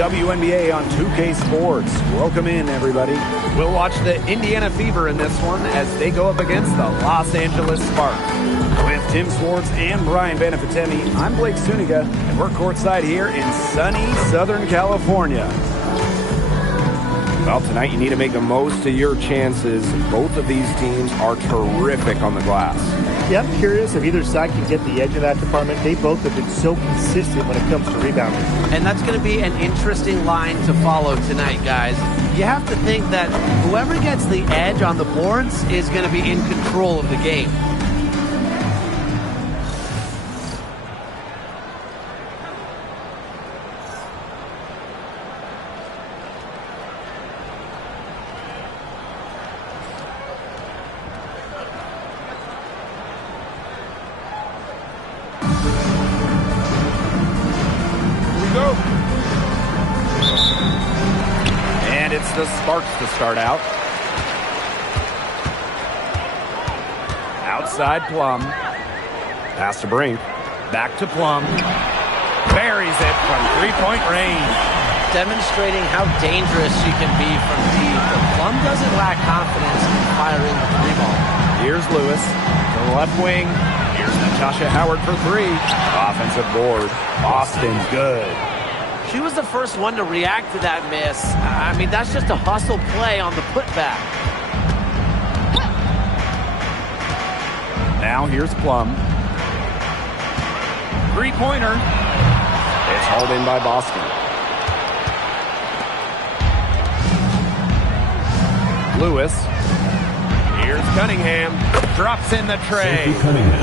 WNBA on 2K Sports. Welcome in, everybody. We'll watch the Indiana Fever in this one as they go up against the Los Angeles Sparks. With Tim Swartz and Brian Beneficenti, I'm Blake Suniga, and we're courtside here in sunny Southern California. Well, tonight you need to make the most of your chances. Both of these teams are terrific on the glass. Yeah, I'm curious if either side can get the edge of that department. They both have been so consistent when it comes to rebounding. And that's going to be an interesting line to follow tonight, guys. You have to think that whoever gets the edge on the boards is going to be in control of the game. And it's the Sparks to start out. Outside Plum. Pass to Brink. Back to Plum. Buries it from three-point range. Demonstrating how dangerous she can be from deep. But Plum doesn't lack confidence in firing the three ball. Here's Lewis to the left wing. Here's Natasha Howard for three. Offensive board. Boston good. She was the first one to react to that miss. I mean, that's just a hustle play on the putback. Now here's Plum. Three-pointer. It's hauled in by Boston. Lewis. Here's Cunningham. Drops in the tray.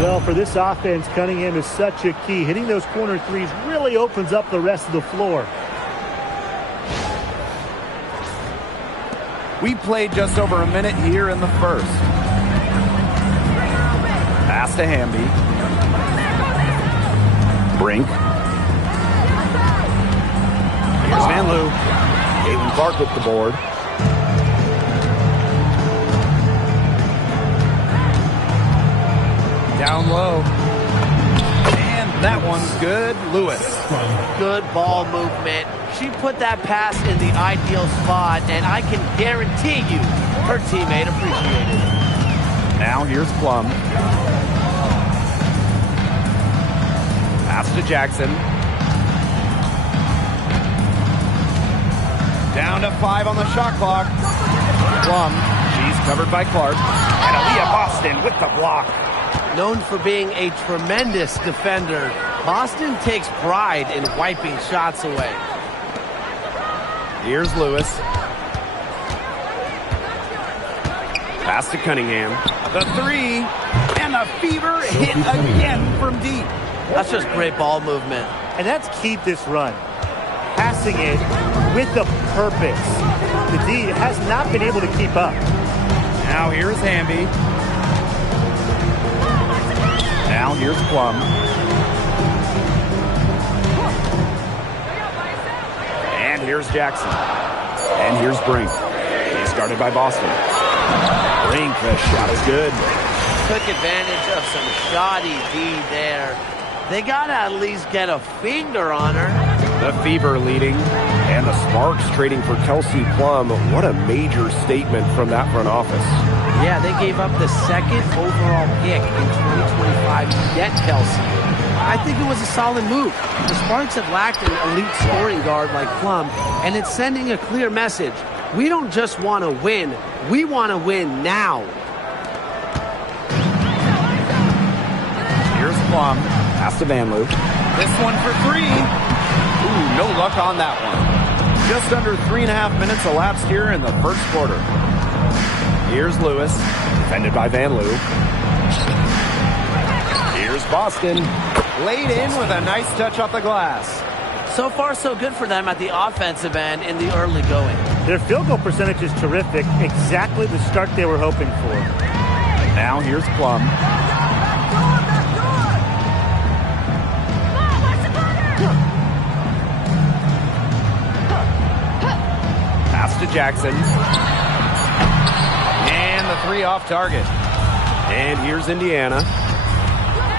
Well, for this offense, Cunningham is such a key. Hitting those corner threes really opens up the rest of the floor. We played just over a minute here in the first. Pass to Hamby. Brink. Here's Van Loo. Caitlin Clark with the board. Down low. And that one's good. Lewis. Good ball movement. She put that pass in the ideal spot, and I can guarantee you her teammate appreciated it. Now here's Plum. Pass to Jackson. Down to 5 on the shot clock. Plum. She's covered by Clark. And Aaliyah Boston with the block. Known for being a tremendous defender, Boston takes pride in wiping shots away. Here's Lewis. Pass to Cunningham. The three. And the Fever hit again from deep. That's just great ball movement. And that's key this run. Passing it with a purpose. The D has not been able to keep up. Now here's Hamby. Now here's Plum. And here's Jackson. And here's Brink. He's guarded by Boston. Brink, the shot is good. Took advantage of some shoddy D there. They got to at least get a finger on her. The Fever leading. And the Sparks trading for Kelsey Plum. What a major statement from that front office. Yeah, they gave up the second overall pick in 2025 to get Kelsey. I think it was a solid move. The Sparks have lacked an elite scoring guard like Plum, and it's sending a clear message. We don't just want to win, we want to win now. Here's Plum. Pass to Van Loo. This one for three. Ooh, no luck on that one. Just under 3.5 minutes elapsed here in the first quarter. Here's Lewis, defended by Van Loo. Here's Boston, laid in with a nice touch off the glass. So far, so good for them at the offensive end in the early going. Their field goal percentage is terrific. Exactly the start they were hoping for. Now here's Plum. Pass to Jackson. And the three off target. And here's Indiana.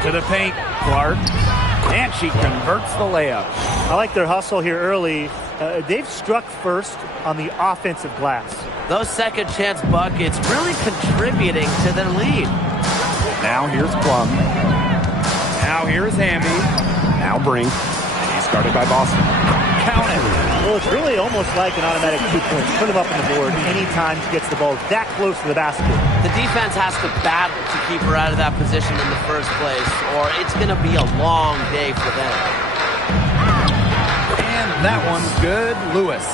To the paint, Clark. And she converts the layup. I like their hustle here early. They've struck first on the offensive glass. Those second chance buckets really contributing to their lead. Now here's Plum. Now here's Hamby. Now Brink. And he's guarded by Boston. Count it. Well, it's really almost like an automatic 2 points. Put him up on the board anytime she gets the ball that close to the basket. The defense has to battle to keep her out of that position in the first place, or it's going to be a long day for them. And that one's good. Lewis.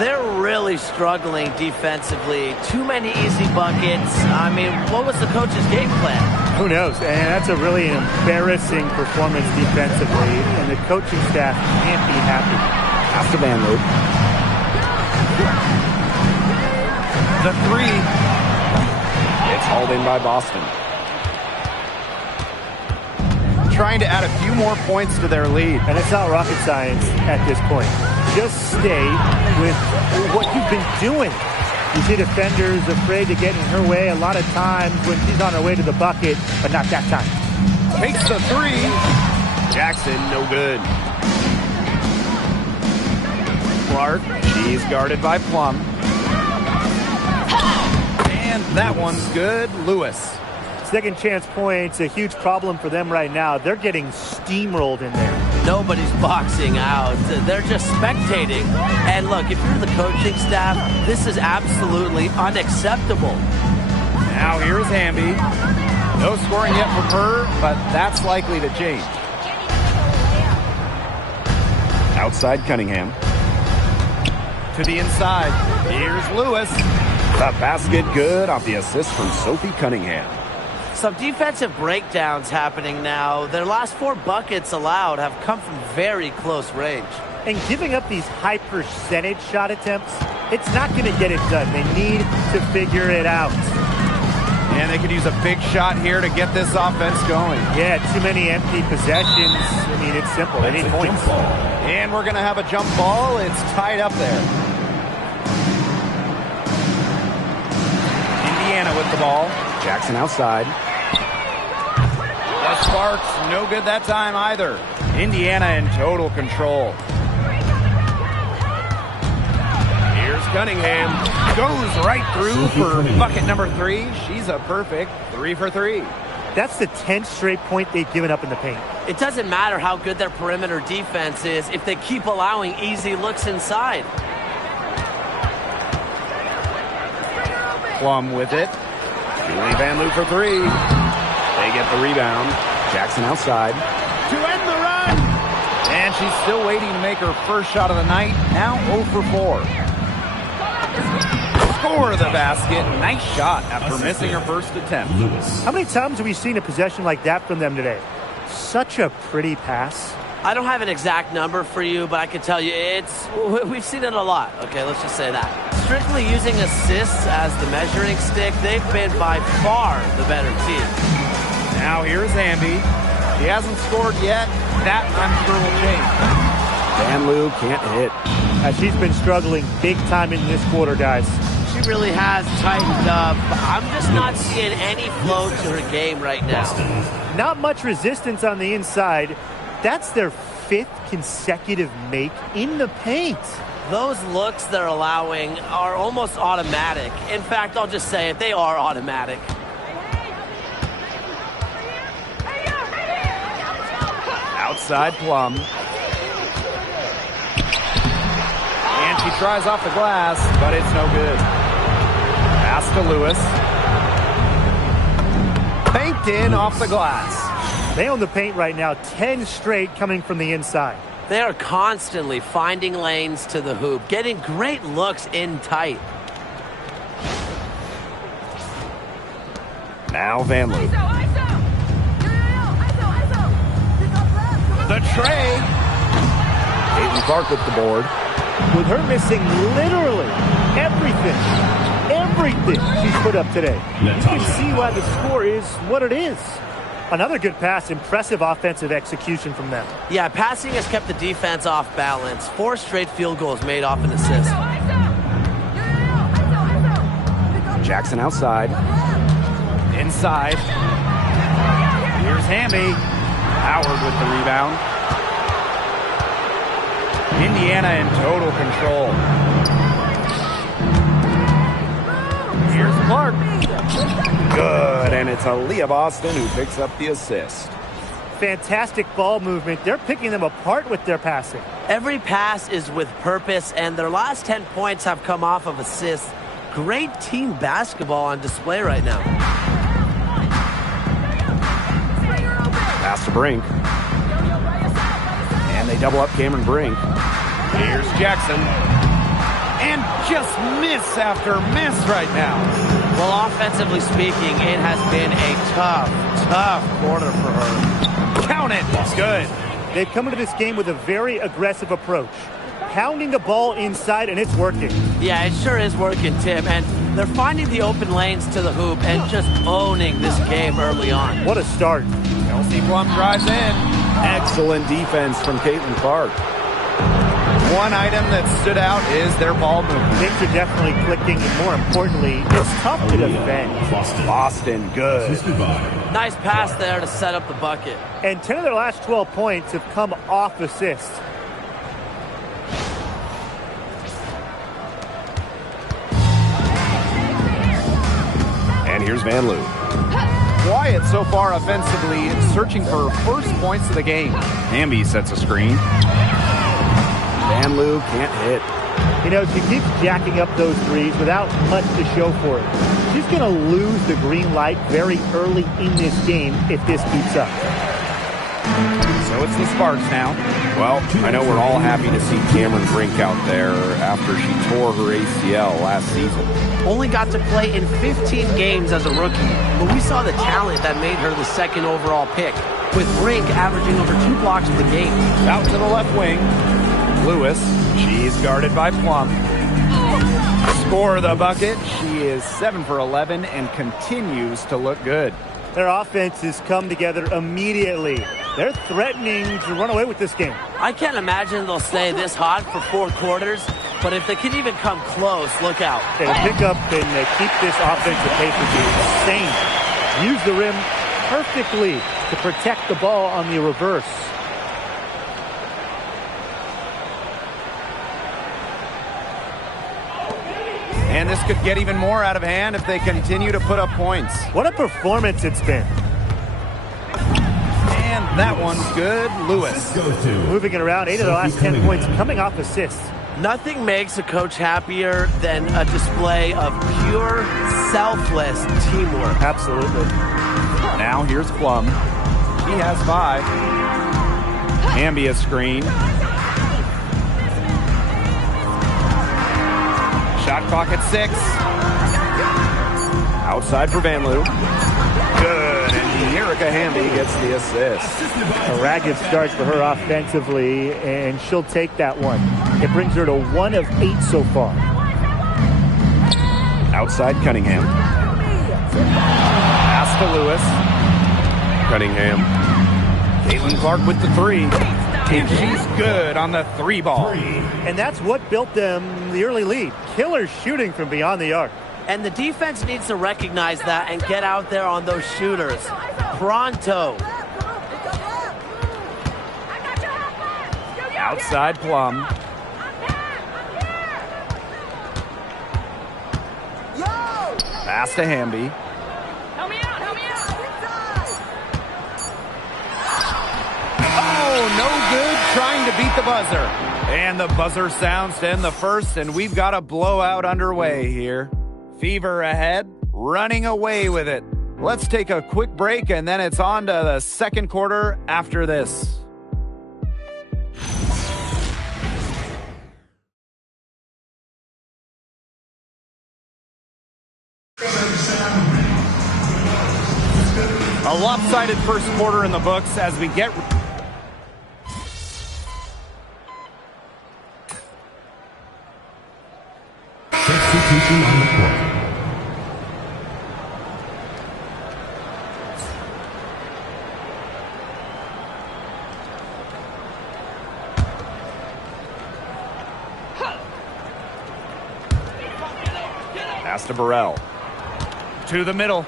They're really struggling defensively. Too many easy buckets. I mean, what was the coach's game plan? Who knows? And that's a really embarrassing performance defensively, and the coaching staff can't be happy. Pass to Van Loop. The three. It's hauled in by Boston. Trying to add a few more points to their lead. And it's not rocket science at this point. Just stay with what you've been doing. You see defenders afraid to get in her way a lot of times when she's on her way to the bucket, but not that time. Takes the three. Jackson, no good. Clark, she's guarded by Plum. And that one's good. Lewis. Second chance points, a huge problem for them right now. They're getting steamrolled in there. Nobody's boxing out. They're just spectating. And look, if you're the coaching staff, this is absolutely unacceptable. Now here's Hamby. No scoring yet from her, but that's likely to change. Outside Cunningham. To the inside. Here's Lewis. The basket good off the assist from Sophie Cunningham. Some defensive breakdowns happening now. Their last 4 buckets allowed have come from very close range. And giving up these high percentage shot attempts, it's not going to get it done. They need to figure it out. And they could use a big shot here to get this offense going. Yeah, too many empty possessions. I mean, it's simple. They need points. And we're going to have a jump ball. It's tied up there. Indiana with the ball. Jackson outside. The Sparks, no good that time either. Indiana in total control. Here's Cunningham. Goes right through for bucket number 3. She's a perfect 3 for 3. That's the 10th straight point they've given up in the paint. It doesn't matter how good their perimeter defense is if they keep allowing easy looks inside. Plum with it. Julie Van Loo for 3. They get the rebound. Jackson outside. To end the run. And she's still waiting to make her first shot of the night. Now 0 for 4. Score the basket. Nice shot after missing her first attempt. How many times have we seen a possession like that from them today? Such a pretty pass. I don't have an exact number for you, but I can tell you we've seen it a lot. Okay, let's just say that. Strictly using assists as the measuring stick, they've been by far the better team. Now here's Hamby. He hasn't scored yet. That, I'm sure, will change. Van Loo can't hit. She's been struggling big time in this quarter, guys. She really has tightened up. I'm just not seeing any flow to her game right now. Not much resistance on the inside. That's their 5th consecutive make in the paint. Those looks they're allowing are almost automatic. In fact, I'll just say it, they are automatic. Outside Plum. And she tries off the glass, but it's no good. Pass to Lewis. Banked in off the glass. They own the paint right now, 10 straight coming from the inside. They are constantly finding lanes to the hoop, getting great looks in tight. Now Van Loo. The tray. Caitlin Clark with the board. With her missing literally everything she's put up today. You can see why the score is what it is. Another good pass, impressive offensive execution from them. Yeah, passing has kept the defense off balance. 4 straight field goals made off an assist. Jackson outside. Inside. Here's Hamby. Howard with the rebound. Indiana in total control. Here's Clark. Good, and it's Aaliyah Boston who picks up the assist. Fantastic ball movement. They're picking them apart with their passing. Every pass is with purpose, and their last 10 points have come off of assists. Great team basketball on display right now. Pass to Brink. And they double up Cameron Brink. Here's Jackson. And just miss after miss right now. Well, offensively speaking, it has been a tough quarter for her. Count it. It's good. They've come into this game with a very aggressive approach. Pounding the ball inside, and it's working. Yeah, it sure is working, Tim. And they're finding the open lanes to the hoop and just owning this game early on. What a start. Kelsey Plum drives in. Excellent defense from Caitlin Clark. One item that stood out is their ball movement. Things are definitely clicking, and more importantly, it's tough to defend. Boston, good. Nice pass there to set up the bucket. And 10 of their last 12 points have come off assists. And here's Van Loo. Quiet so far offensively, searching for first points of the game. Hamby sets a screen. Van Loo can't hit. You know, she keeps jacking up those threes without much to show for it. She's going to lose the green light very early in this game if this keeps up. So it's the Sparks now. Well, I know we're all happy to see Cameron Brink out there after she tore her ACL last season. Only got to play in 15 games as a rookie, but we saw the talent that made her the second overall pick, with Brink averaging over 2 blocks per game. Out to the left wing. Lewis, she's guarded by Plum. Score the bucket. She is 7 for 11 and continues to look good. Their offense has come together immediately. They're threatening to run away with this game. I can't imagine they'll stay this hot for 4 quarters, but if they can even come close, look out. They pick up and keep this offensive pace with you insane. Use the rim perfectly to protect the ball on the reverse. And this could get even more out of hand if they continue to put up points. What a performance it's been. And that one's good. Lewis. Moving it around, 8 of the last 10 points coming off assists. Nothing makes a coach happier than a display of pure, selfless teamwork. Absolutely. Now here's Plum. She has 5. Hamby a screen. Shot clock at 6. Outside for Van Loo. Good, and Erica Hamby gets the assist. A ragged start for her offensively, and she'll take that one. It brings her to 1 of 8 so far. Outside Cunningham. Pass to Lewis. Cunningham. Caitlin Clark with the 3. And she's good on the 3 ball. And that's what built them the early lead. Killer shooting from beyond the arc. And the defense needs to recognize that and get out there on those shooters. Pronto. Outside Plum. Pass to Hamby. Oh, no good trying to beat the buzzer. And the buzzer sounds to end the first, and we've got a blowout underway here. Fever ahead, running away with it. Let's take a quick break, and then it's on to the second quarter after this. A lopsided first quarter in the books as we get... Substitution on the court. Pass to Burrell. To the middle.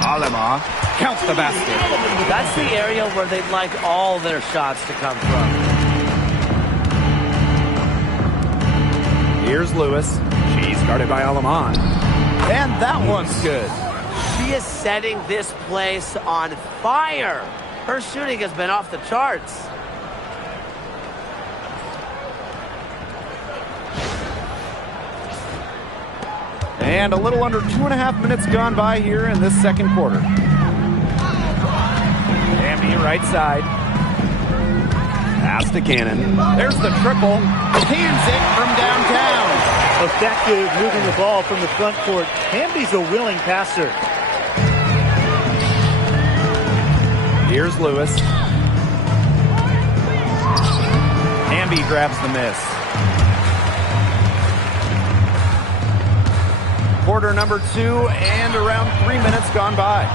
Alema counts the basket. That's the area where they'd like all their shots to come from. Here's Lewis. She's guarded by Alaman. And that one's good. She is setting this place on fire. Her shooting has been off the charts. And a little under 2.5 minutes gone by here in this second quarter. Hamby right side. Pass to Cannon. There's the triple. Hands it from downtown. Effective moving the ball from the front court. Hamby's a willing passer. Here's Lewis. Hamby grabs the miss. Quarter number 2 and around 3 minutes gone by.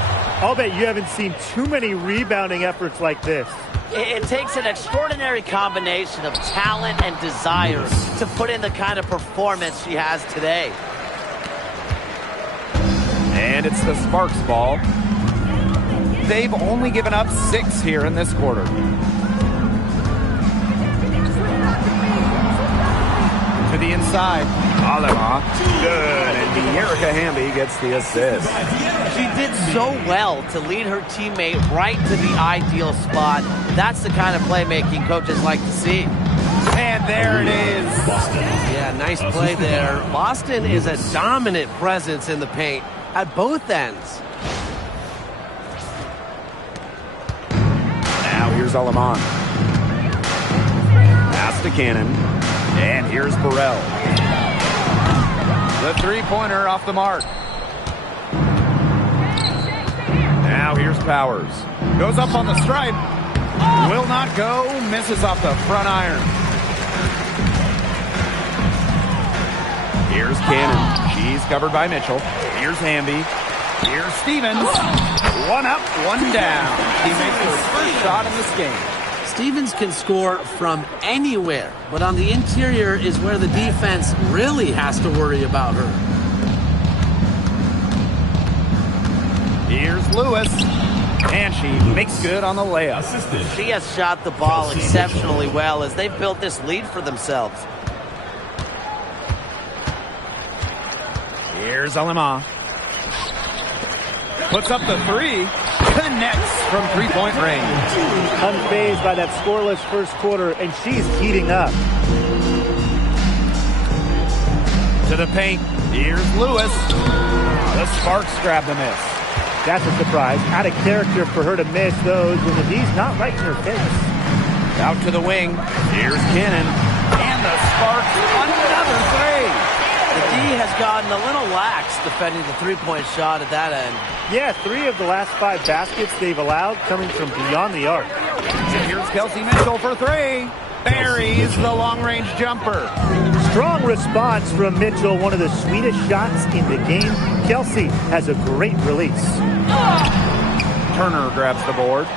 I'll bet you haven't seen too many rebounding efforts like this. It takes an extraordinary combination of talent and desire to put in the kind of performance she has today. And it's the Sparks ball. They've only given up 6 here in this quarter. To the inside. Alema. Good. And Erica Hamby gets the assist. She did so well to lead her teammate right to the ideal spot. That's the kind of playmaking coaches like to see. And there it is. Yeah, nice play there. Boston is a dominant presence in the paint at both ends. Now here's Alaman. Pass to Cannon. And here's Burrell. The three-pointer off the mark. Now here's Powers. Goes up on the stripe. Will not go. Misses off the front iron. Here's Cannon. She's covered by Mitchell. Here's Hamby. Here's Stevens. One up, one down. He makes his first shot in this game. Stevens can score from anywhere, but on the interior is where the defense really has to worry about her. Here's Lewis, and she makes good on the layup. She has shot the ball exceptionally well as they've built this lead for themselves. Here's Alema. Puts up the three. Connects from three-point range. Unfazed by that scoreless first quarter, and she's heating up. To the paint. Here's Lewis. The Sparks grab the miss. That's a surprise. Out of character for her to miss those when the D's not right in her face. Out to the wing. Here's Cannon. And the Sparks another three. The D has gotten a little lax defending the three-point shot at that end. Yeah, 3 of the last 5 baskets they've allowed coming from beyond the arc. And here's Kelsey Mitchell for 3. Buries the long-range jumper. Strong response from Mitchell, one of the sweetest shots in the game. Kelsey has a great release. Turner grabs the board.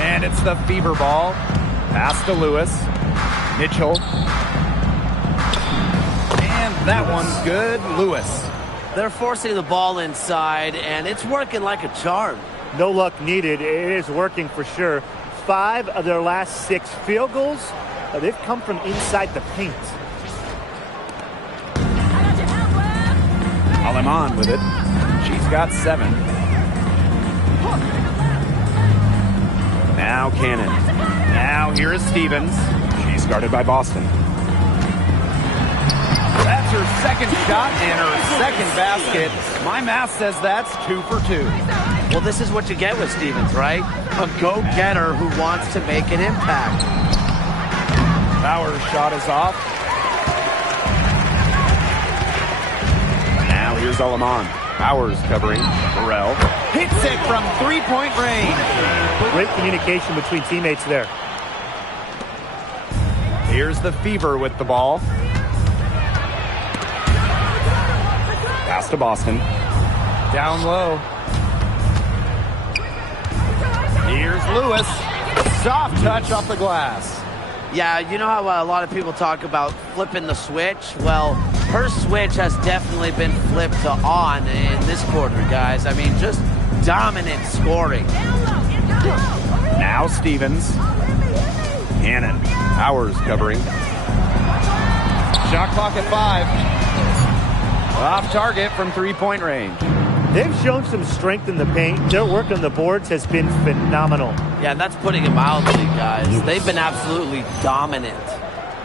And it's the fever ball. Pass to Lewis. Mitchell. And that one's good. Lewis. They're forcing the ball inside, and it's working like a charm. No luck needed. It is working for sure. 5 of their last 6 field goals, they've come from inside the paint. Alaman with it. She's got 7. Now Cannon. Now here is Stevens. She's guarded by Boston. That's her second shot and her second basket. My math says that's 2 for 2. Well, this is what you get with Stevens, right? A go-getter who wants to make an impact. Powers' shot is off. Now here's Alaman. Powers covering. Burrell hits it from three-point range. Great communication between teammates there. Here's the Fever with the ball. Pass to Boston. Down low. Here's Lewis. Soft touch off the glass. Yeah, you know how a lot of people talk about flipping the switch? Well, her switch has definitely been flipped to on in this quarter, guys. I mean, just dominant scoring. Now Stevens. Cannon. Powers covering. Shot clock at 5. Off target from three-point range. They've shown some strength in the paint. Their work on the boards has been phenomenal. Yeah, and that's putting it mildly, guys. They've been absolutely dominant.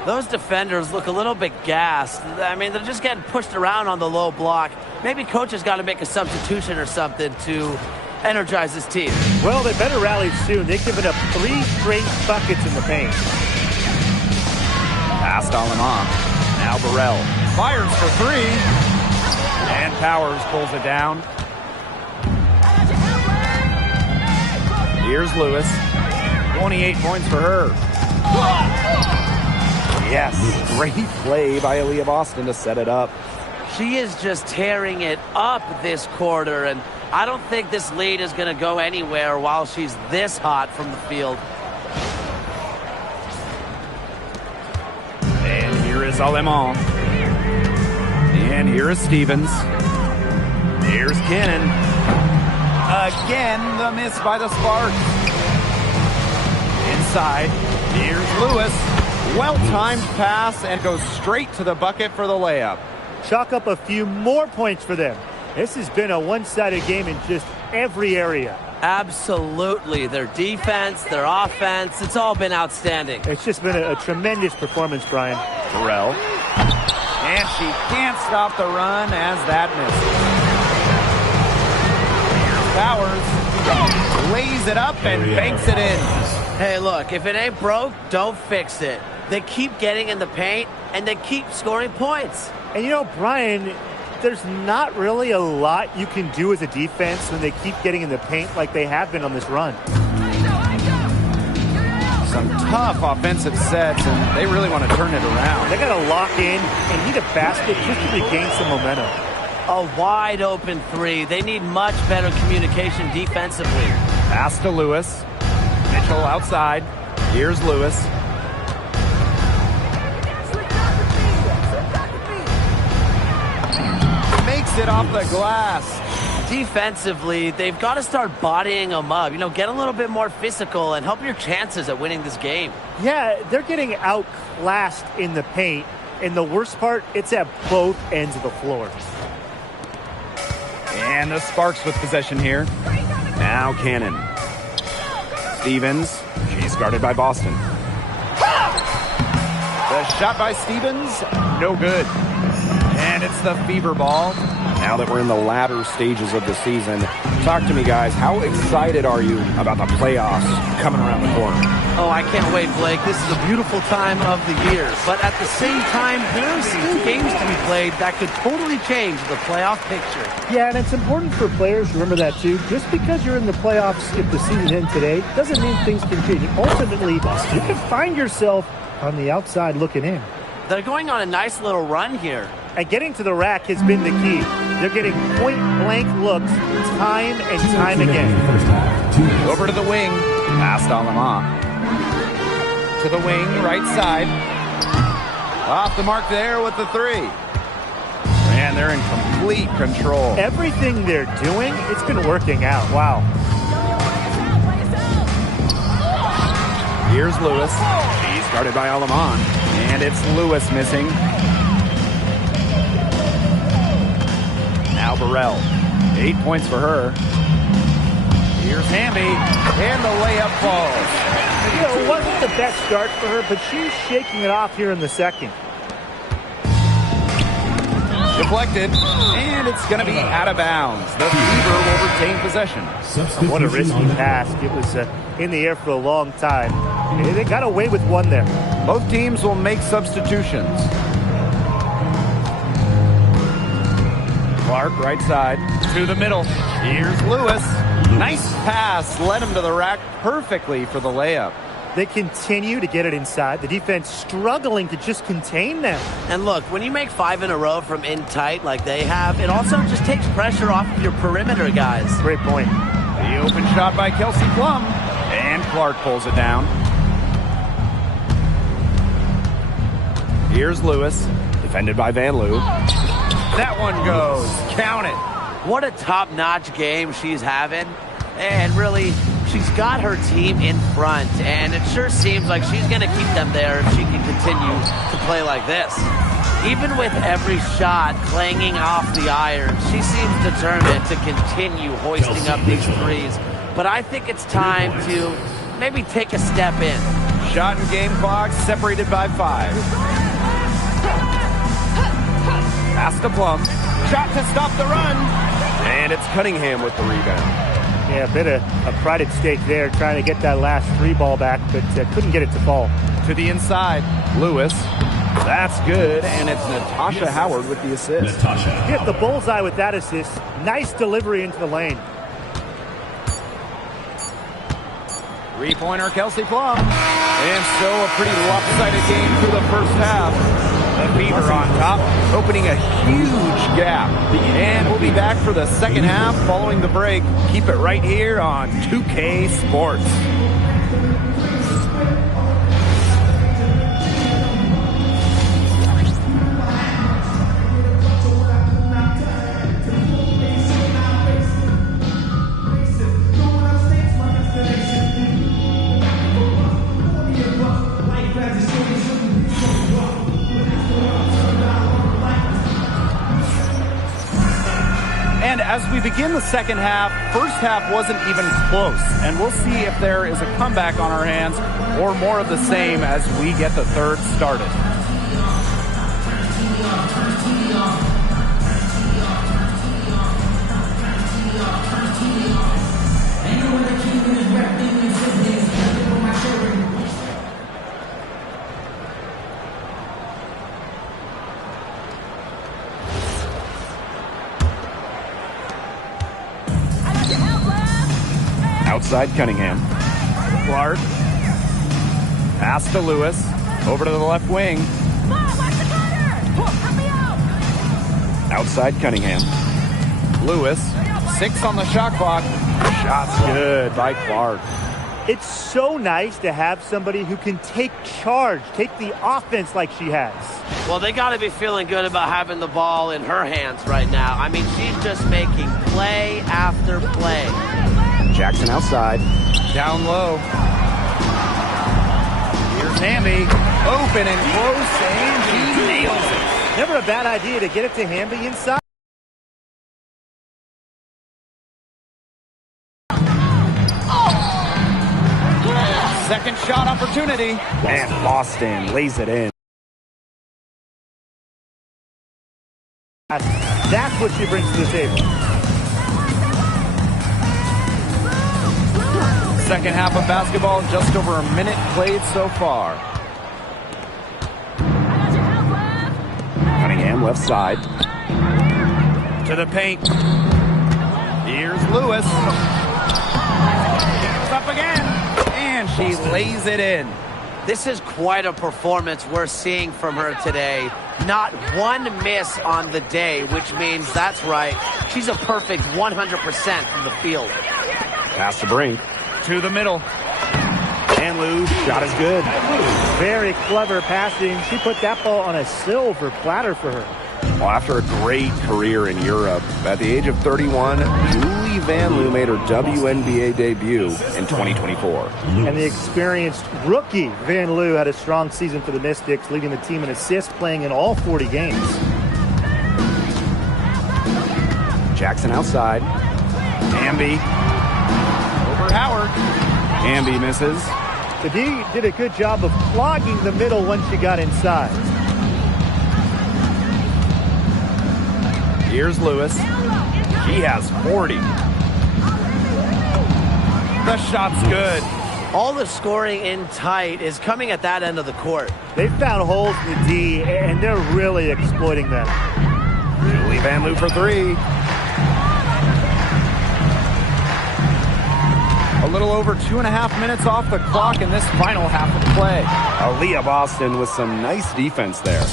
Those defenders look a little bit gassed. I mean, they're just getting pushed around on the low block. Maybe coach has got to make a substitution or something to energize his team. Well, they better rally soon. They've given up 3 straight buckets in the paint. Past Alama. Now Burrell. Fires for 3. And Powers pulls it down. Here's Lewis. 28 points for her. Yes, great play by Aaliyah Boston to set it up. She is just tearing it up this quarter, and I don't think this lead is going to go anywhere while she's this hot from the field. And here is Alemán. And here is Stevens. Here's Cannon. Again, the miss by the Sparks. Inside, here's Lewis. Well-timed pass and goes straight to the bucket for the layup. Chalk up a few more points for them. This has been a one-sided game in just every area. Absolutely. Their defense, their offense, it's all been outstanding. It's just been a tremendous performance, Brian. Burrell. And she can't stop the run as that misses. Here's Powers. Lays it up and banks it in. Hey, look, if it ain't broke, don't fix it. They keep getting in the paint, and they keep scoring points. And you know, Brian, there's not really a lot you can do as a defense when they keep getting in the paint like they have been on this run. Some tough offensive sets, and they really want to turn it around. They got to lock in and need a basket just to regain some momentum. A wide open 3. They need much better communication defensively. Pass to Lewis. Mitchell outside. Here's Lewis. Makes it off the glass. Defensively, they've got to start bodying them up. You know, get a little bit more physical and help your chances at winning this game. Yeah, they're getting outclassed in the paint. And the worst part, it's at both ends of the floor. And the Sparks with possession here. Now Cannon. Stevens. She's guarded by Boston. The shot by Stevens. No good. And it's the fever ball. Now that we're in the latter stages of the season, talk to me, guys. How excited are you about the playoffs coming around the corner? Oh, I can't wait, Blake. This is a beautiful time of the year. But at the same time, there are still games to be played that could totally change the playoff picture. Yeah, and it's important for players to remember that, too. Just because you're in the playoffs if the season ends today doesn't mean things can change. Ultimately, you can find yourself on the outside looking in. They're going on a nice little run here. And getting to the rack has been the key. They're getting point-blank looks time and time again. Over to the wing. Past Alama. To the wing, right side. Off the mark there with the 3. And they're in complete control. Everything they're doing, it's been working out. Wow. Here's Lewis. He's guarded by Alemán. And it's Lewis missing. Now Burrell. 8 points for her. Here's Hamby. And the layup falls. You know, it wasn't the best start for her, but she's shaking it off here in the second. Deflected. And it's going to be out of bounds. The Fever will retain possession. What a risky pass. It was in the air for a long time. They got away with one there. Both teams will make substitutions. Clark, right side, to the middle. Here's Lewis. Nice pass. Led him to the rack perfectly for the layup. They continue to get it inside. The defense struggling to just contain them. And look, when you make 5 in a row from in tight like they have, it also just takes pressure off of your perimeter guys. Great point. The open shot by Kelsey Plum. And Clark pulls it down. Here's Lewis. Defended by Van Loo. That one goes. Count it. What a top-notch game she's having. And really, she's got her team in front. And it sure seems like she's going to keep them there if she can continue to play like this. Even with every shot clanging off the iron, she seems determined to continue hoisting up these threes. But I think it's time to maybe take a step in. Shot and game clock separated by 5. Pass to Plum. Shot to stop the run. And it's Cunningham with the rebound. Yeah, a bit of a pride at stake there, trying to get that last 3 ball back, but couldn't get it to fall. To the inside, Lewis. That's good, and it's Natasha Howard with the assist. Hit the bullseye with that assist. Nice delivery into the lane. 3-pointer, Kelsey Plum. And still a pretty lopsided game through the first half. The Fever on top, opening a huge gap. And we'll be back for the second half following the break. Keep it right here on 2K Sports. And as we begin the second half, first half wasn't even close. And we'll see if there is a comeback on our hands or more of the same as we get the third started. Outside Cunningham. Clark. Pass to Lewis. Over to the left wing. Outside Cunningham. Lewis. 6 on the shot clock. Shot's good by Clark. It's so nice to have somebody who can take charge, take the offense like she has. Well, they got to be feeling good about having the ball in her hands right now. I mean, she's just making play after play. Jackson outside. Down low. Here's Hamby. Open and close, and she nails it. Never a bad idea to get it to Hamby inside. Second shot opportunity. And Boston lays it in. That's what she brings to the table. Second half of basketball, just over a minute played so far. Cunningham left side. To the paint. Here's Lewis. It's up again. And she lays it in. This is quite a performance we're seeing from her today. Not one miss on the day, which means that's right. She's a perfect 100% from the field. Pass to Brink. To the middle. And Lou, shot is good. Very clever passing. She put that ball on a silver platter for her. Well, after a great career in Europe, at the age of 31, Julie Van Loo made her WNBA debut in 2024. And the experienced rookie Van Loo had a strong season for the Mystics, leading the team in assists, playing in all 40 games. Jackson outside. Hamby. Over Howard. Hamby misses. The D did a good job of clogging the middle once she got inside. Here's Lewis. He has 40. The shot's good. All the scoring in tight is coming at that end of the court. They found holes in the D, and they're really exploiting them. Julie Van Loo for 3. A little over 2.5 minutes off the clock in this final half of play. Aaliyah Boston with some nice defense there.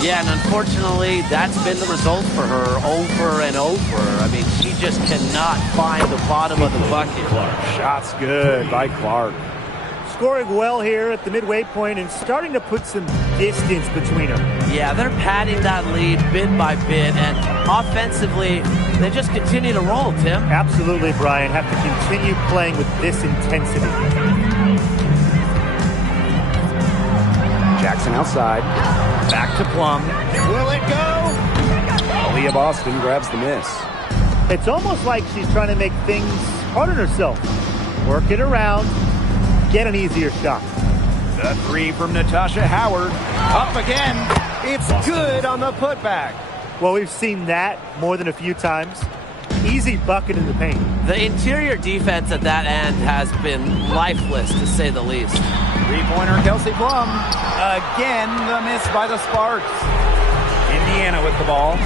Yeah, and unfortunately, that's been the result for her over and over. I mean, she just cannot find the bottom of the bucket. Shot's good by Clark. Scoring well here at the midway point and starting to put some distance between them. Yeah, they're padding that lead bit by bit, and offensively, they just continue to roll, Tim. Absolutely, Brian. Have to continue playing with this intensity. Jackson outside. Back to Plum. Aaliyah Boston grabs the miss. It's almost like she's trying to make things hard on herself. Work it around, get an easier shot. The three from Natasha Howard. Up again. It's good on the putback. Well, we've seen that more than a few times. Easy bucket in the paint. The interior defense at that end has been lifeless, to say the least. Three-pointer Kelsey Plum. Again, the miss by the Sparks. Indiana with the ball.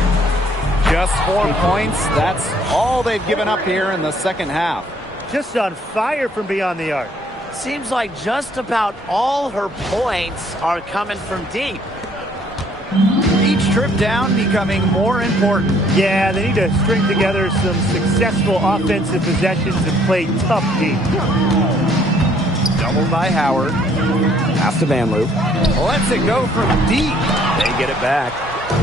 Just 4 points. That's all they've given up here in the second half. Just on fire from beyond the arc. Seems like just about all her points are coming from deep. Each trip down becoming more important. Yeah, they need to string together some successful offensive possessions and play tough deep. Doubled by Howard. Pass to Vanloo. Lets it go from deep. They get it back.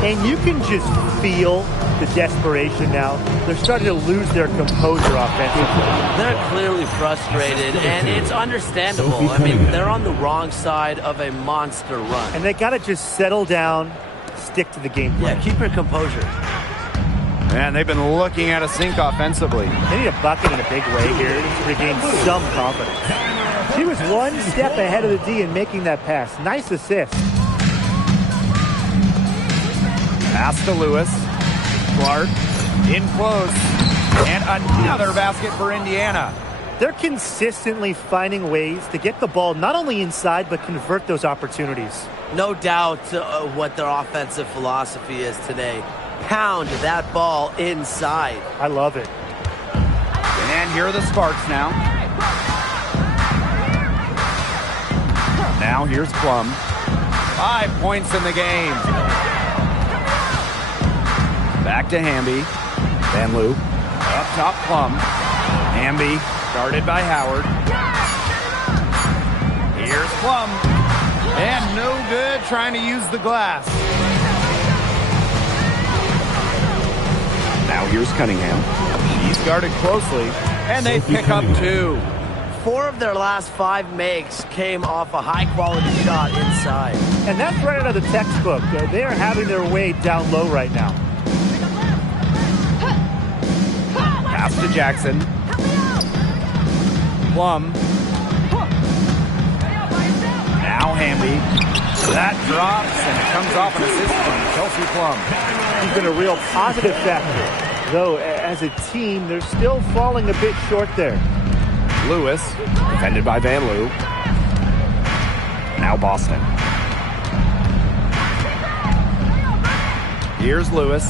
And you can just feel the desperation now. They're starting to lose their composure offensively. They're clearly frustrated, and it's understandable. I mean, they're on the wrong side of a monster run. And they got to just settle down, stick to the game plan. Yeah, keep your composure. Man, they've been looking at a sink offensively. They need a bucket in a big way here to regain some confidence. She was one step ahead of the D in making that pass. Nice assist. Pass to Lewis. Clark in close. And another basket for Indiana. They're consistently finding ways to get the ball not only inside, but convert those opportunities. No doubt what their offensive philosophy is today. Pound that ball inside. I love it. And here are the Sparks now. Now here's Plum. 5 points in the game. Back to Hamby. Vanloo. Up top, Plum. Hamby, guarded by Howard. Here's Plum. And no good trying to use the glass. Now here's Cunningham. He's guarded closely. And they pick up 2. 4 of their last 5 makes came off a high-quality shot inside. And that's right out of the textbook. They are having their way down low right now. Pass to Jackson. Plum. Now Hamby. That drops and it comes off an assist from Kelsey Plum. He's been a real positive factor. Though, as a team, they're still falling a bit short there. Lewis, defended by Vanloo. Now Boston. Here's Lewis.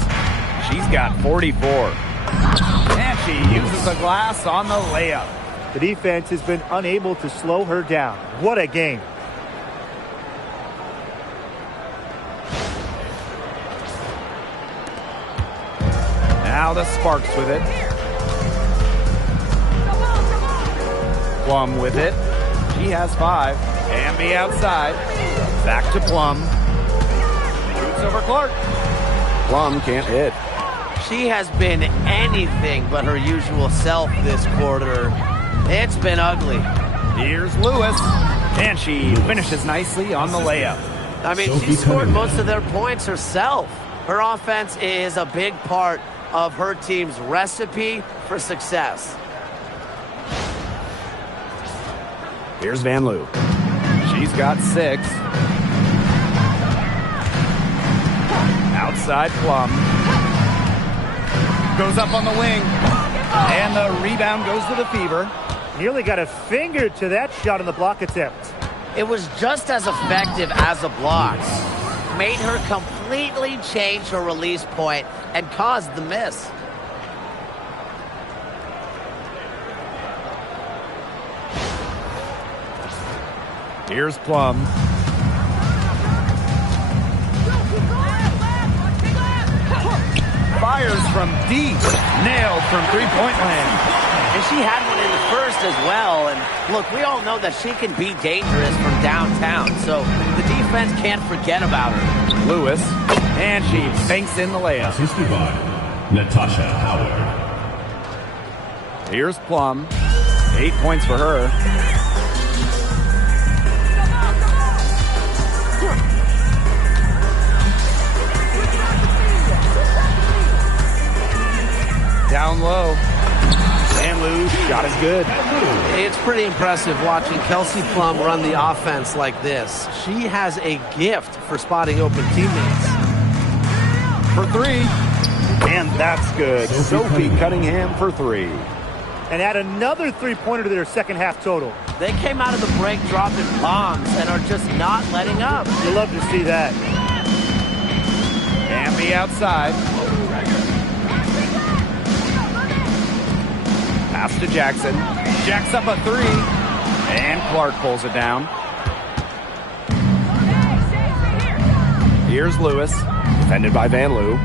She's got 44. And she uses the glass on the layup. The defense has been unable to slow her down. What a game. Now the Sparks with it. Plum with it. She has 5. Hamby outside. Back to Plum. Shoots over Clark. Plum can't hit. She has been anything but her usual self this quarter. It's been ugly. Here's Lewis. And she finishes nicely on the layup. I mean, she scored most of their points herself. Her offense is a big part of her team's recipe for success. Here's Vanloo. She's got 6. Outside Plum. Goes up on the wing. And the rebound goes to the Fever. Nearly got a finger to that shot on the block attempt. It was just as effective as a block. Made her completely change her release point and caused the miss. Here's Plum. Fires from deep. Nailed from three-point land. And she had one in the first as well. And look, we all know that she can be dangerous from downtown. So the defense can't forget about her. Lewis. And she banks in the layup. Assisted by Natasha Howard. Here's Plum. 8 points for her. good. It's pretty impressive watching Kelsey Plum run the offense like this. She has a gift for spotting open teammates. For three. And that's good. Sophie Cunningham for three. And add another three-pointer to their second half total. They came out of the break dropping bombs and are just not letting up. You love to see that. Amby outside. Pass to Jackson. Jacks up a three. And Clark pulls it down. Here's Lewis. Defended by Van Loo.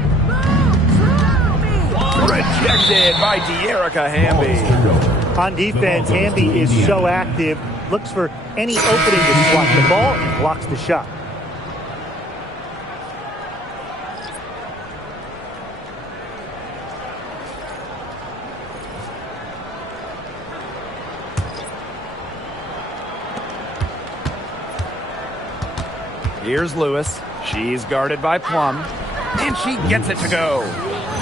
Rejected by De'Erica Hamby. On defense, Hamby is so active. Looks for any opening to swat the ball and blocks the shot. Here's Lewis. She's guarded by Plum. And she gets it to go.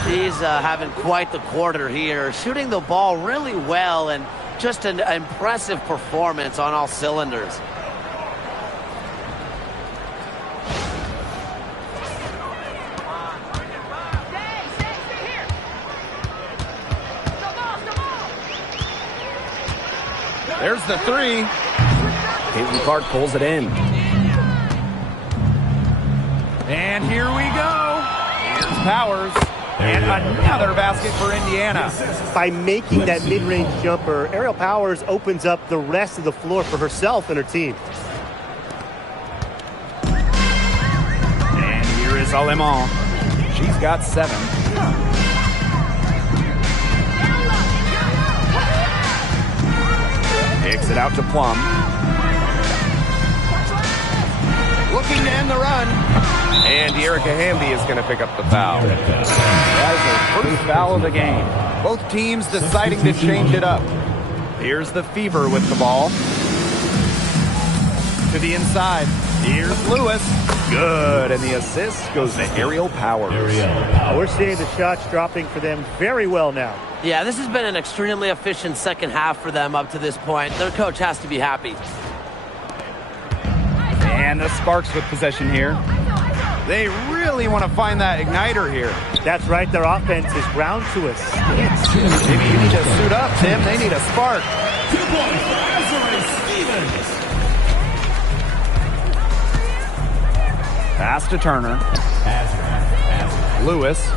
She's having quite the quarter here, shooting the ball really well and just an impressive performance on all cylinders. There's the three. Caitlin Clark pulls it in. And here we go. Here's Powers. And another basket for Indiana. By making that mid-range jumper, Ariel Powers opens up the rest of the floor for herself and her team. And here is Alemán. She's got 7. Kicks it out to Plum. Looking to end the run. And De'Erica Hamby is going to pick up the foul. That is her first foul of the game. Both teams deciding to change it up. Here's the Fever with the ball. To the inside. Here's Lewis. Good. And the assist goes to Ariel Powers. We're seeing the shots dropping for them very well now. Yeah, this has been an extremely efficient second half for them up to this point. Their coach has to be happy. And the Sparks with possession here. They really want to find that igniter here. That's right. Their offense is ground to us. Maybe you need to suit up, Tim. They need a spark. 2 points for Azurá Stevens. Pass to Turner. Lewis.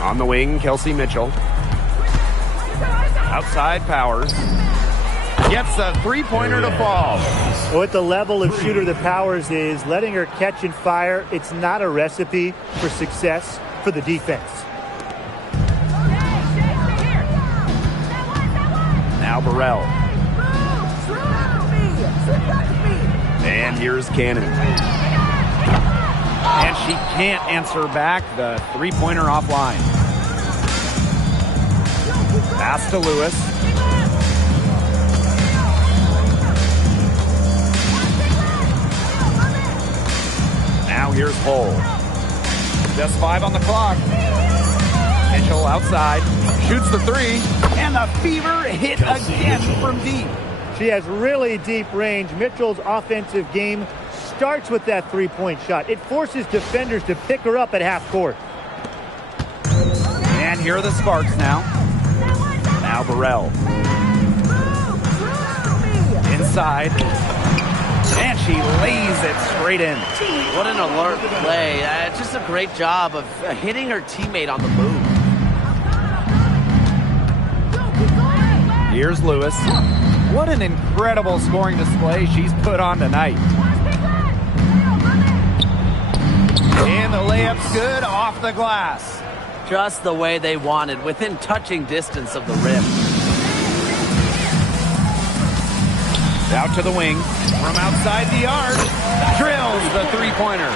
On the wing, Kelsey Mitchell. Outside, Powers. Gets a three-pointer to fall. With the level of shooter that Powers is, letting her catch and fire, it's not a recipe for success for the defense. Now Burrell. And here's Cannon. And she can't answer back the three-pointer offline. Pass to Lewis. Now here's Hull. Just 5 on the clock. Mitchell outside. Shoots the three. And the Fever hit again from deep. She has really deep range. Mitchell's offensive game starts with that three-point shot. It forces defenders to pick her up at half court. And here are the Sparks now. Now Burrell. Inside. And she lays it straight in. What an alert play. Just a great job of hitting her teammate on the move. Here's Lewis. What an incredible scoring display she's put on tonight. And the layup's good off the glass. Just the way they wanted, within touching distance of the rim. Out to the wing. From outside the arc. Drills the three-pointer.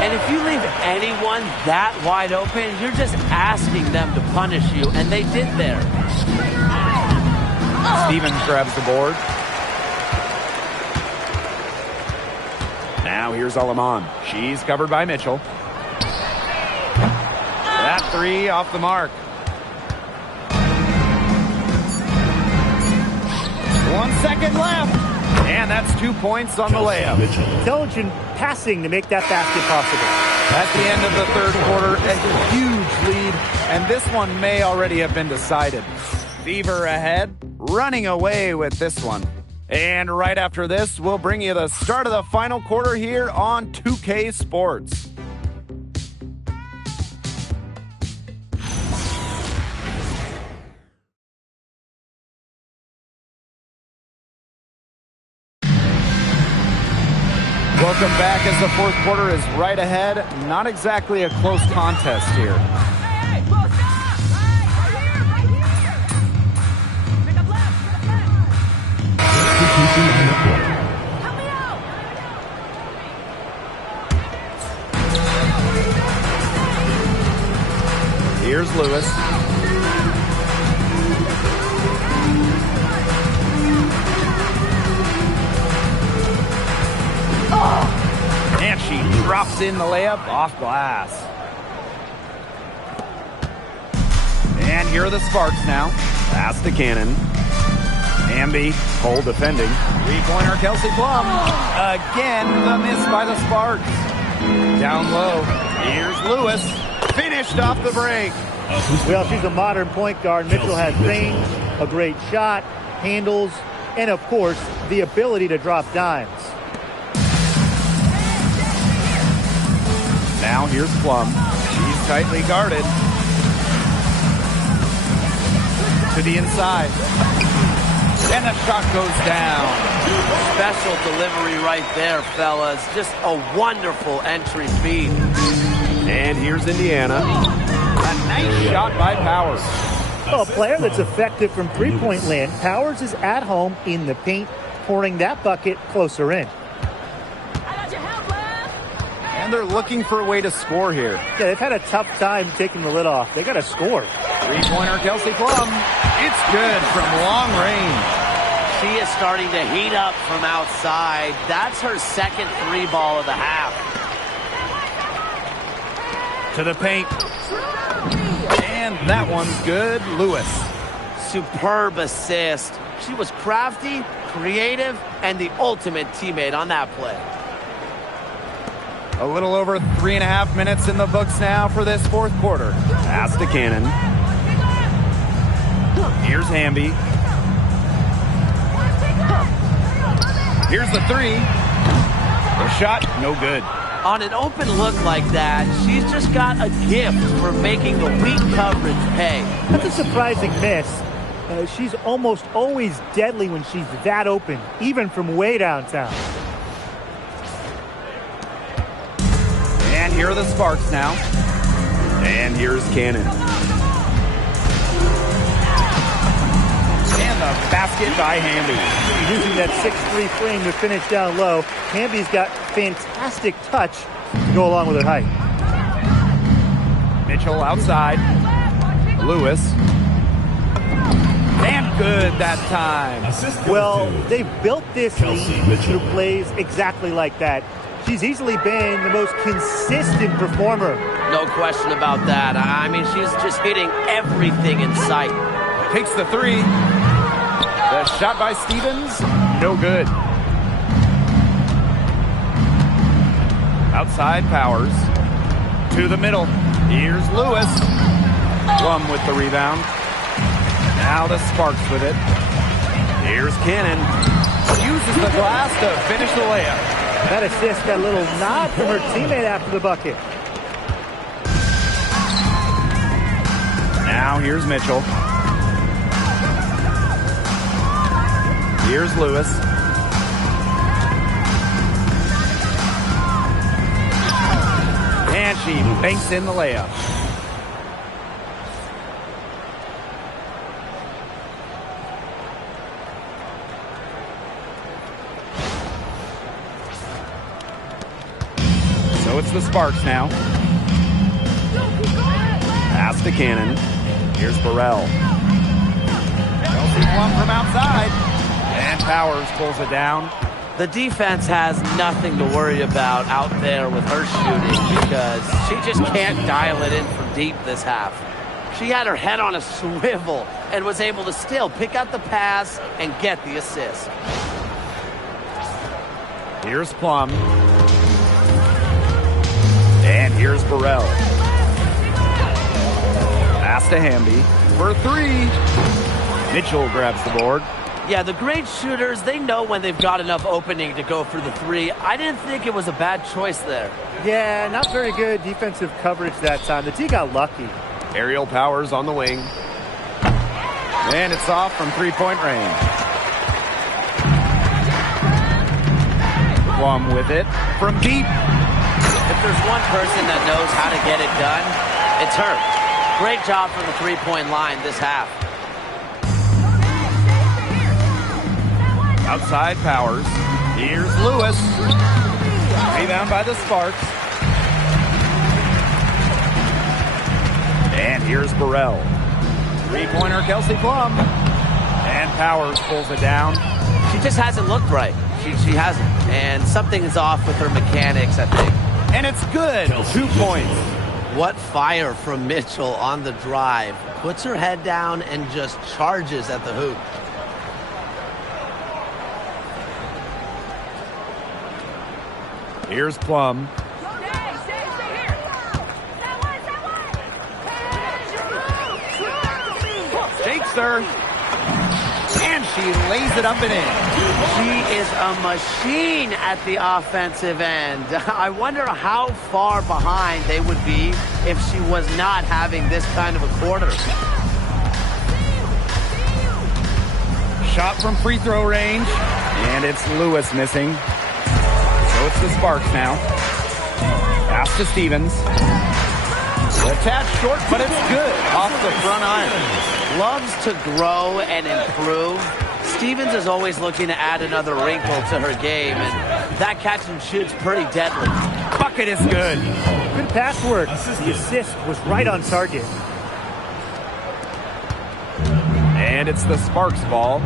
And if you leave anyone that wide open, you're just asking them to punish you, and they did there. Stevens grabs the board. Now here's Alemán. She's covered by Mitchell. That three off the mark. 1 second left. And that's 2 points on the layup. Intelligent passing to make that basket possible. At the end of the third quarter, a huge lead, and this one may already have been decided. Fever ahead, running away with this one. And right after this, we'll bring you the start of the final quarter here on 2K Sports. Welcome back as the fourth quarter is right ahead. Not exactly a close contest here. Here's Lewis. And she drops in the layup off glass. And here are the Sparks now. Pass to Cannon. Amby, Cole defending. Three-pointer Kelsey Plum. Again, the miss by the Sparks. Down low. Here's Lewis. Finished off the break. Well, she's a modern point guard. Mitchell has range, a great shot, handles, and of course, the ability to drop dimes. Now here's Plum. She's tightly guarded. To the inside. And the shot goes down. Special delivery right there, fellas. Just a wonderful entry feed. And here's Indiana. A nice shot by Powers. Well, a player that's effective from three-point land. Powers is at home in the paint, pouring that bucket closer in. And they're looking for a way to score here. Yeah, they've had a tough time taking the lid off. They got to score. Three-pointer Kelsey Plum. It's good from long range. She is starting to heat up from outside. That's her second three ball of the half. To the paint. And that one's good. Lewis. Superb assist. She was crafty, creative, and the ultimate teammate on that play. A little over 3.5 minutes in the books now for this fourth quarter. Pass to Cannon. Here's Hamby. Here's the three. The shot, no good. On an open look like that, she's just got a gift for making the weak coverage pay. That's a surprising miss. She's almost always deadly when she's that open, even from way downtown. And here are the Sparks now. And here's Cannon. And the basket by Hamby. Using that 6'3" frame to finish down low. Hamby's got fantastic touch to go along with her height. Mitchell outside. Lewis. And good that time. Well, they've built this league through plays exactly like that. She's easily been the most consistent performer. No question about that. I mean, she's just hitting everything in sight. Takes the three. The shot by Stevens, no good. Outside Powers. To the middle. Here's Lewis. Plum with the rebound. Now the Sparks with it. Here's Cannon. Uses the glass to finish the layup. That assist got a little nod from her teammate after the bucket. Now here's Mitchell. Here's Lewis. And she banks in the layup. So it's the Sparks now. Pass to Cannon. Here's Burrell. Kelsey Plum from outside. And Powers pulls it down. The defense has nothing to worry about out there with her shooting because she just can't dial it in from deep this half. She had her head on a swivel and was able to still pick out the pass and get the assist. Here's Plum. And here's Burrell. Pass to Hamby for three. Mitchell grabs the board. Yeah, the great shooters, they know when they've got enough opening to go for the three. I didn't think it was a bad choice there. Yeah, not very good defensive coverage that time. The T got lucky. Aerial Powers on the wing. And it's off from three-point range. Plum with it from deep. If there's one person that knows how to get it done, it's her. Great job from the three-point line this half. Outside Powers. Here's Lewis. Rebound by the Sparks. And here's Burrell. Three-pointer Kelsey Plum. And Powers pulls it down. She just hasn't looked right. She hasn't. And something is off with her mechanics, I think. And it's good. 2 points. What fire from Mitchell on the drive. Puts her head down and just charges at the hoop. Here's Plum. Shakes her. And she lays it up and in. She is a machine at the offensive end. I wonder how far behind they would be if she was not having this kind of a quarter. Shot from free throw range. And it's Lewis missing. So it's the Sparks now. Pass to Stevens. A tad short, but it's good. Off the front iron. Loves to grow and improve. Stevens is always looking to add another wrinkle to her game, and that catch and shoot's pretty deadly. Bucket is good. Good pass work. The assist was right on target. And it's the Sparks ball.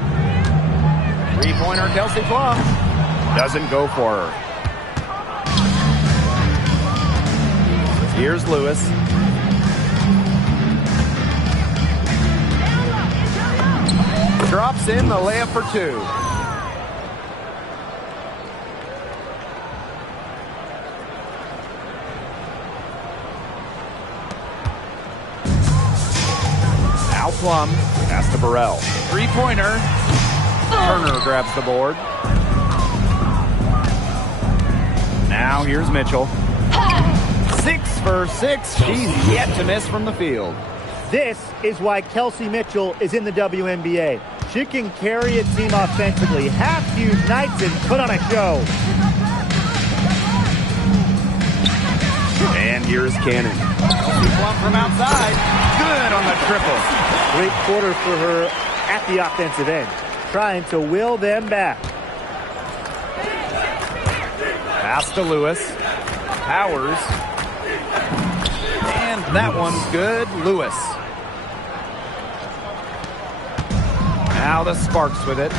Three-pointer Kelsey Plum. Doesn't go for her. Here's Lewis. Drops in the layup for two. Now Plum. Pass to Burrell. Three-pointer. Turner grabs the board. Now here's Mitchell. 6 for 6. She's yet to miss from the field. This is why Kelsey Mitchell is in the WNBA. She can carry a team offensively, have huge nights, and put on a show. And here's Cannon. Plum from outside. Good on the triple. Great quarter for her at the offensive end, trying to will them back. Pass to Lewis. Powers. And that one's good. Lewis. Now the Sparks with it.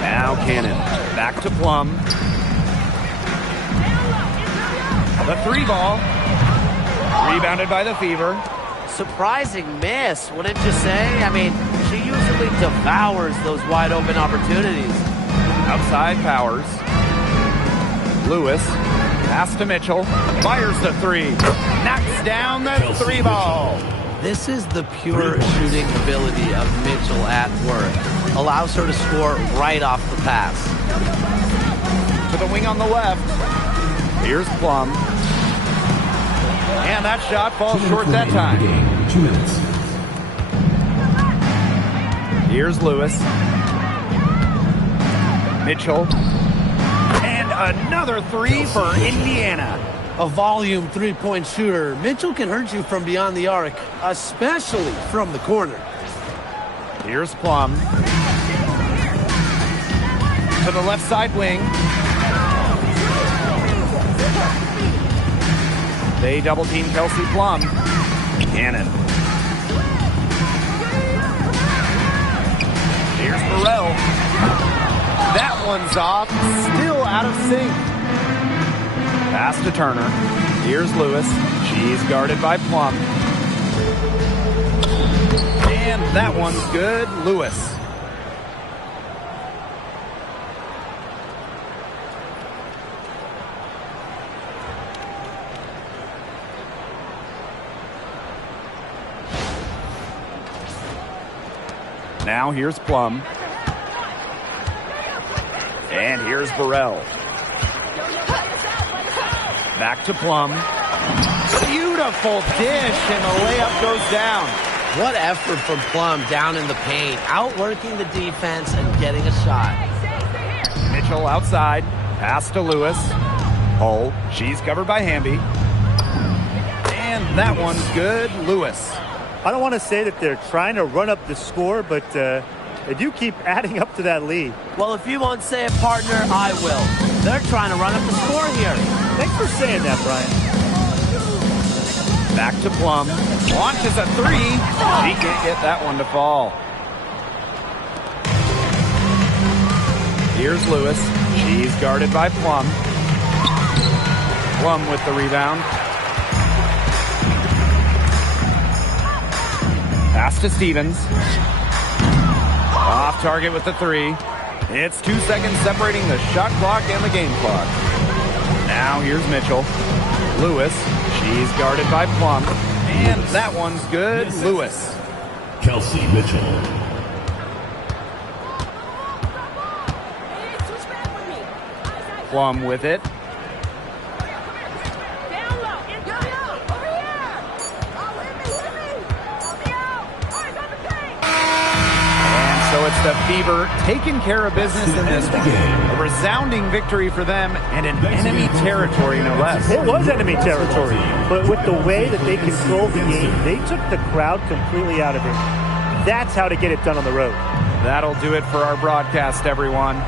Now Cannon. Back to Plum. The three ball. Rebounded by the Fever. Surprising miss, wouldn't you say? I mean, she usually devours those wide open opportunities. Outside Powers. Lewis. Pass to Mitchell. Fires the three. Knocks down the three ball. This is the pure shooting ability of Mitchell at work. Allows her to score right off the pass. To the wing on the left. Here's Plum. And that shot falls short that time. 2 minutes. Here's Lewis. Mitchell. And another three for Indiana. A volume three-point shooter. Mitchell can hurt you from beyond the arc, especially from the corner. Here's Plum. To the left side wing. They double team Kelsey Plum. Cannon. Here's Burrell. That one's off. Still out of sync. Pass to Turner. Here's Lewis. She's guarded by Plum. And that one's good. Lewis. Now here's Plum. And here's Burrell. Back to Plum. Beautiful dish, and the layup goes down. What effort from Plum down in the paint, outworking the defense and getting a shot. Mitchell outside. Pass to Lewis. Hull. She's covered by Hamby. And that one's good. Lewis. I don't want to say that they're trying to run up the score, but they do keep adding up to that lead. Well, if you won't say it, partner, I will. They're trying to run up the score here. Thanks for saying that, Brian. Back to Plum. Launches a three. She can't get that one to fall. Here's Lewis. She's guarded by Plum. Plum with the rebound. Pass to Stevens. Off target with the three. It's 2 seconds separating the shot clock and the game clock. Now here's Mitchell. Lewis. She's guarded by Plum. And that one's good. Lewis. Kelsey Mitchell. Plum with it. So it's the Fever taking care of business in this one. A resounding victory for them and in enemy territory, no less. It was enemy territory, but with the way that they controlled the game, they took the crowd completely out of it. That's how to get it done on the road. That'll do it for our broadcast, everyone.